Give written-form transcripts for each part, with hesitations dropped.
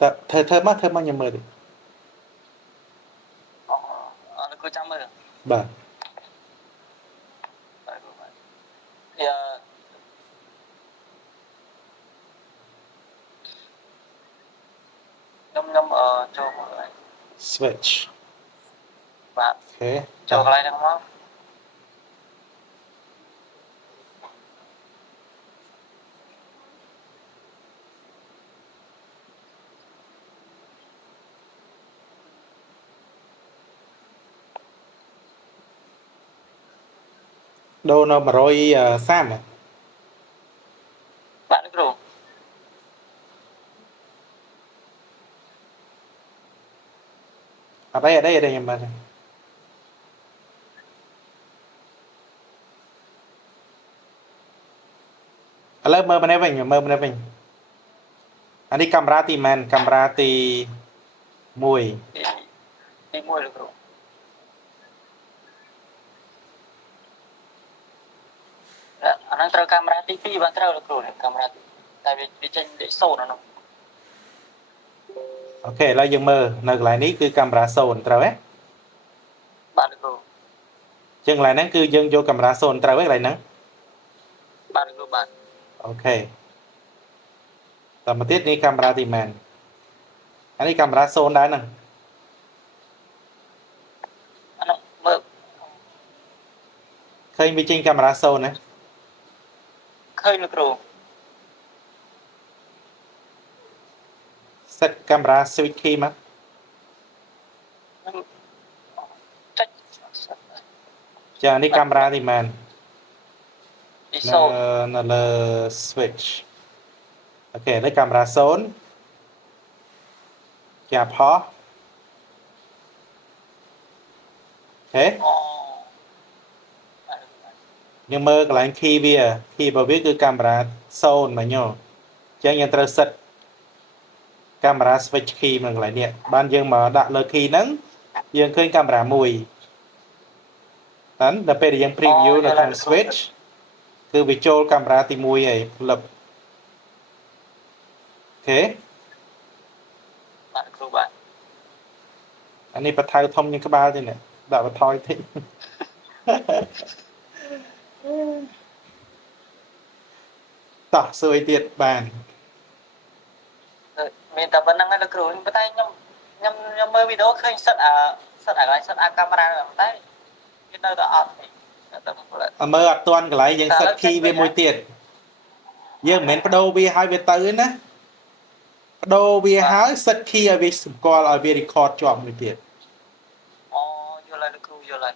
តែធ្វើមកខ្ញុំមើលតិចលោកគ្រូចាំមើលបាទ ខ្ញុំចូលមកហើយ switch បាទ អូខេ ចូលកន្លែងហ្នឹងមកដូរនៅ130បាទលោកគ្រូ អត់អីខ្ញុំមើលឥឡូវមើលម្នេះវិញអានេះកាមេរ៉ាទីម៉ែនកាមេរ៉ាទី1ទី1លោកគ្រូអាហ្នឹងត្រូវកាមេរ៉ាទី2បាទត្រូវលោកគ្រូកាមេរ៉ាតែវាចេញលេខ0អានោះ អូខេឥឡូវយើងមើលនៅកន្លែងនេះគឺកាមេរ៉ា0ត្រូវទេបាទលោកគ្រូ ជាងកន្លែងហ្នឹងគឺយើងយកកាមេរ៉ា0ត្រូវទេកន្លែងហ្នឹងបាទលោកគ្រូបាទអូខេតមកទៀតនេះកាមេរ៉ាទីម៉ែនអានេះកាមេរ៉ា0ដែរហ្នឹងអានោះមើលឃើញវាចេញកាមេរ៉ា0ណាឃើញលោកគ្រូ set កាមេរ៉ា switch key មកចុចចានេះកាមេរ៉ាទីម៉ែនទីនៅលើ switch អូខេឥឡូវកាមេរ៉ា0ចាផោះអូខេយើងមើលកន្លែង key វា key របស់វាគឺកាមេរ៉ា0មកញោអញ្ចឹងយើងត្រូវ set កាមេរ៉ា switch key មកកន្លែងនេះបានយើងមកដាក់លើ key ហ្នឹងយើងឃើញកាមេរ៉ា1ដល់ពេលដែលយើង preview នៅក្នុង switch គឺវាចូលកាមេរ៉ាទី1ហើយផ្លឹបអូខេបាទគ្រូបាទអានេះបថៅធំជាងក្បាលទេនេះដាក់បថយតិចតោះសួយទៀតបានមានតែប៉ុណ្្នឹងឯងលោកគ្រូប៉ុន្តែខ្ញុំមើលវីដេអូឃើញសិតកន្លែងសិតកាមេរ៉ាតែវានៅតែអត់មើលអត់ទាន់កន្លែងយើង set key វាមួយទៀតយើងមិនមែនបដូរវាឲ្យវាទៅណាបដូរវាឲ្យ set key ឲ្យវាសម្គាល់ឲ្យវា record ជាប់មួយទៀតអូយល់ហើយលោកគ្រូយល់ហើយ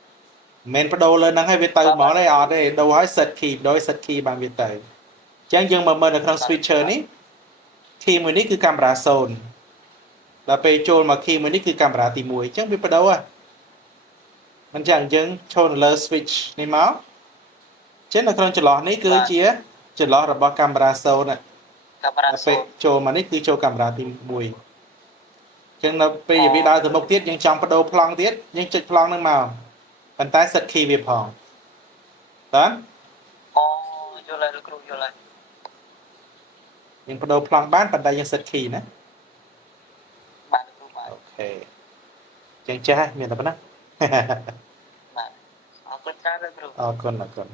មិនបដូរលើហ្នឹងឲ្យវាទៅហ្មងទេអត់ទេដូរឲ្យ set key បដូរ set key បានវាទៅអញ្ចឹងយើងមកមើលនៅក្នុង switcher នេះ key មួយនេះគឺកាមេរ៉ា0ដល់ពេលចូលមក key មួយនេះគឺកាមេរ៉ាទី1អញ្ចឹងវាបដូរហ៎មិនចឹងយើងចូលនៅលើ switch នេះមកចឹងនៅក្នុងចន្លោះនេះគឺជាចន្លោះរបស់កាមេរ៉ា0ណាកាមេរ៉ាពេលចូលមកនេះគឺចូលកាមេរ៉ាទី1អញ្ចឹងនៅពេលវាដើរទៅមុខទៀតយើងចង់បដូរប្លង់ទៀតយើងចុចប្លង់ហ្នឹងមកប៉ុន្តែ set key វាផងបាទអូយល់ហើយលោកគ្រូយល់ហើយយើងបដូរប្លង់បានប៉ុន្តែយើង set key ណាបាទលោកគ្រូបាទអូខេចឹងចាស់មានតែប៉ុណ្ណាបាទអរគុណច្រើនលោកគ្រូអរគុណ